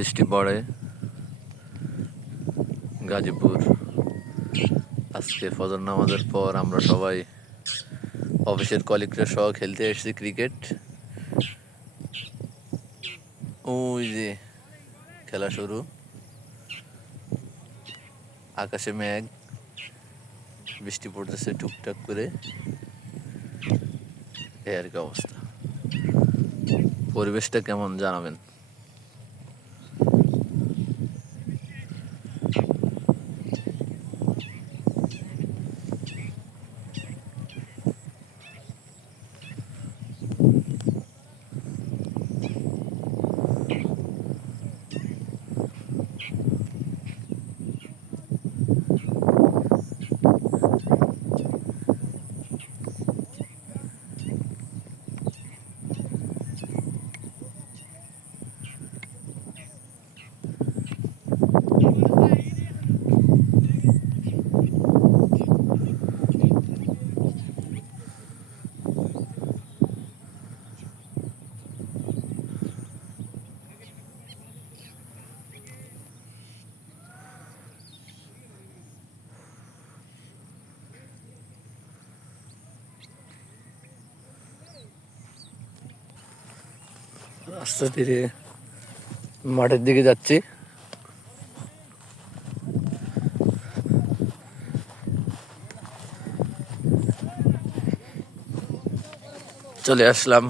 বৃষ্টি পড়ে গাজীপুর। আজকে ফজর নামাজের পর আমরা সবাই অফিসের কলিগরা সহ খেলতে এসেছি ক্রিকেট। ওই যে খেলা শুরু, আকাশে মেঘ, বৃষ্টি পড়তেছে টুকটাক করে, এই আর কি অবস্থা। পরিবেশটা কেমন জানাবেন। রাস্তা ধীরে মাঠের দিকে যাচ্ছি। চলে আসলাম